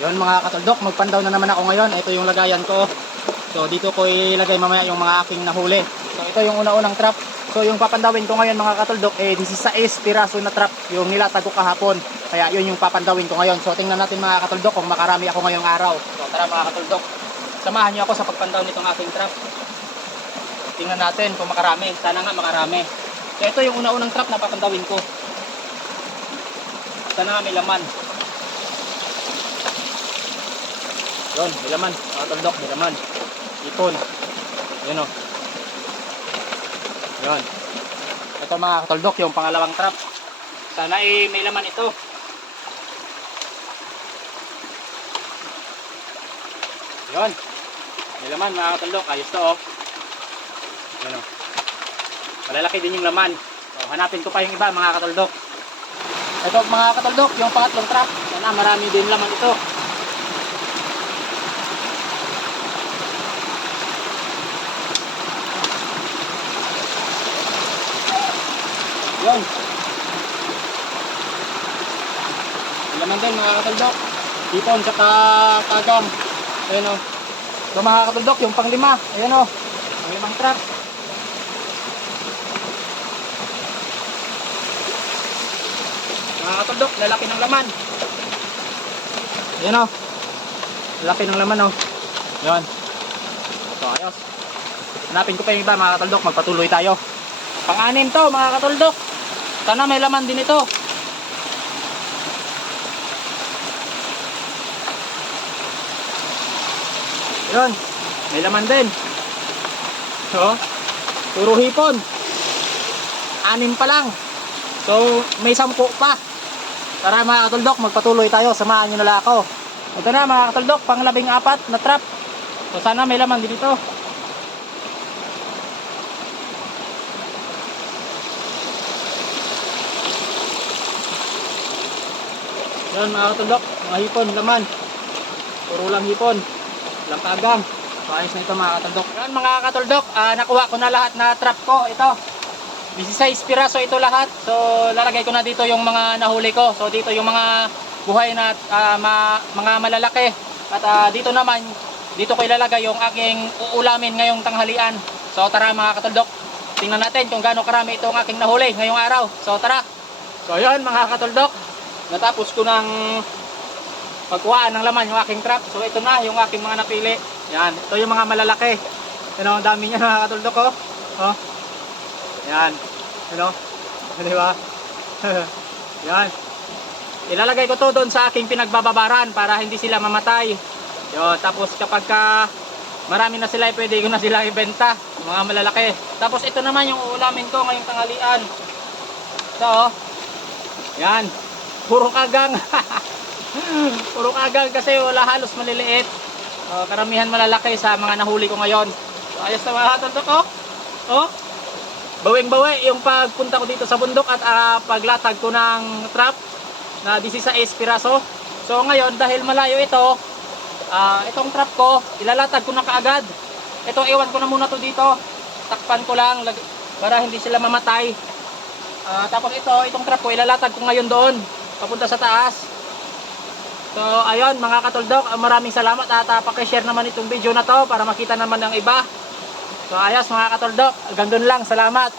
Yun mga katuldok, magpandaw na naman ako ngayon. Ito yung lagayan ko. So dito ko ilagay mamaya yung mga aking nahuli. So ito yung una-unang trap. So yung papandawin ko ngayon mga katuldok, 16 piraso na trap yung nilatag ko kahapon. Kaya yun yung papandawin ko ngayon. So tingnan natin mga katuldok kung makarami ako ngayong araw. So tara mga katuldok, samahan niyo ako sa pagpandaw nitong aking trap. Tingnan natin kung makarami. Sana nga makarami. So ito yung una-unang trap na papandawin ko. Sana nga may laman. Yun, may laman. Mga katuldok, may laman. Ipon. Yun o. Yun. Ito mga katuldok, yung pangalawang trap. Sana may laman ito. Yun. May laman mga katuldok. Ayos to o. Yun o. Malalaki din yung laman. So, hanapin ko pa yung iba mga katuldok. Ito mga katuldok, yung pangatlong trap. Sana marami din laman ito. Yun. Laman din mga katuldok. Ipon saka tagang. Ayan o. So mga katuldok, yung panglima. Ayan o. Panglimang trap. Mga katuldok, lalaki ng laman. Ayan o. Lalaki ng laman o. Yun. So ayos. Hanapin ko pa yung iba mga katuldok. Magpatuloy tayo. Pang-anim to mga katuldok. Sana may laman din ito. Yun. May laman din. So, puro hipon. 6 pa lang. So, may 10 pa. Tara mga katuldok, magpatuloy tayo. Samahan nyo nila ako. Ito na mga katuldok, pang 14 na trap. So, sana may laman din ito. Yan mga katuldok, mga hipon, laman. Puro lang hipon. Lang tagang. So ayos na ito mga katuldok. Yan mga katuldok, nakuha ko na lahat na trap ko. Ito, 16 piraso ito lahat. So lalagay ko na dito yung mga nahuli ko. So dito yung mga buhay na mga malalaki. At dito naman, dito ko ilalagay yung aking uulamin ngayong tanghalian. So tara mga katuldok, tingnan natin kung gaano karami itong aking nahuli ngayong araw. So tara. So yun mga katuldok, natapos ko ng pagkuhaan ng laman yung aking trap. So ito na yung aking mga napili. Yan, ito yung mga malalaki. Yan o, ang dami niya mga katuldok ko. Oh. Yan. Yan o. Di ba? Yan. Ilalagay ko to doon sa aking pinagbababaran para hindi sila mamatay. Yun, tapos kapag marami na sila, pwede ko na sila ibenta. Mga malalaki. Tapos ito naman yung uulamin ko ngayong tanghalian. So, yan. Puro kagang. Puro kagang kasi wala halos maliliit. Karamihan malalaki sa mga nahuli ko ngayon. So, ayos na mga katuldok ko. Oh. Bawing-bawi yung pagpunta ko dito sa bundok at paglatag ko ng trap na 16 piraso. So ngayon dahil malayo ito, itong trap ko ilalatag ko na kaagad. Ito iwan ko na muna to dito. Takpan ko lang para hindi sila mamatay. Tapos itong trap ko ilalatag ko ngayon doon papunta sa taas. So ayun mga katuldok, maraming salamat at paki-share naman itong video na to para makita naman ng iba. So ayos mga katuldok, hanggang doon lang, salamat.